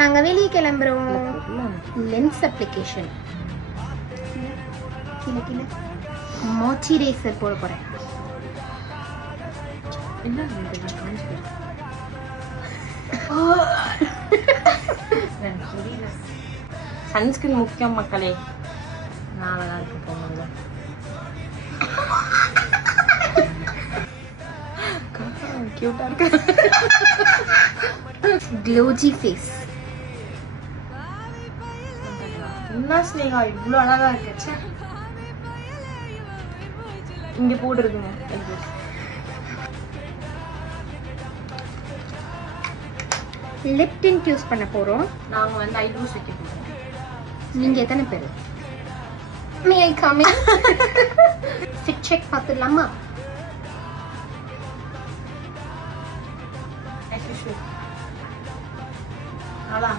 நாங்க வெளியே கிளம்புறோம். லென்ஸ் அப்ளிகேஷன் கீழே கீழே மாய்ஸ்சரைசர் போட போறேன். சன்ஸ்கிரீன் முக்கியம் மக்களே. நான் இருக்க போகல. கியூட்டா இருக்கு. க்ளோஜி ஃபேஸ். என்ன ஸ்னேகா இவ்வளோ அழகா இருக்கச்சே. இங்க போட்டுருக்குங்க. லிப் டிண்ட் யூஸ் பண்ண போறோம். நாங்க வந்து ஐப்ரோஸ் வைக்க போறோம். நீங்க எத்தனை பேர்? May I come in? Fit check பார்த்துடலாமா? அதான்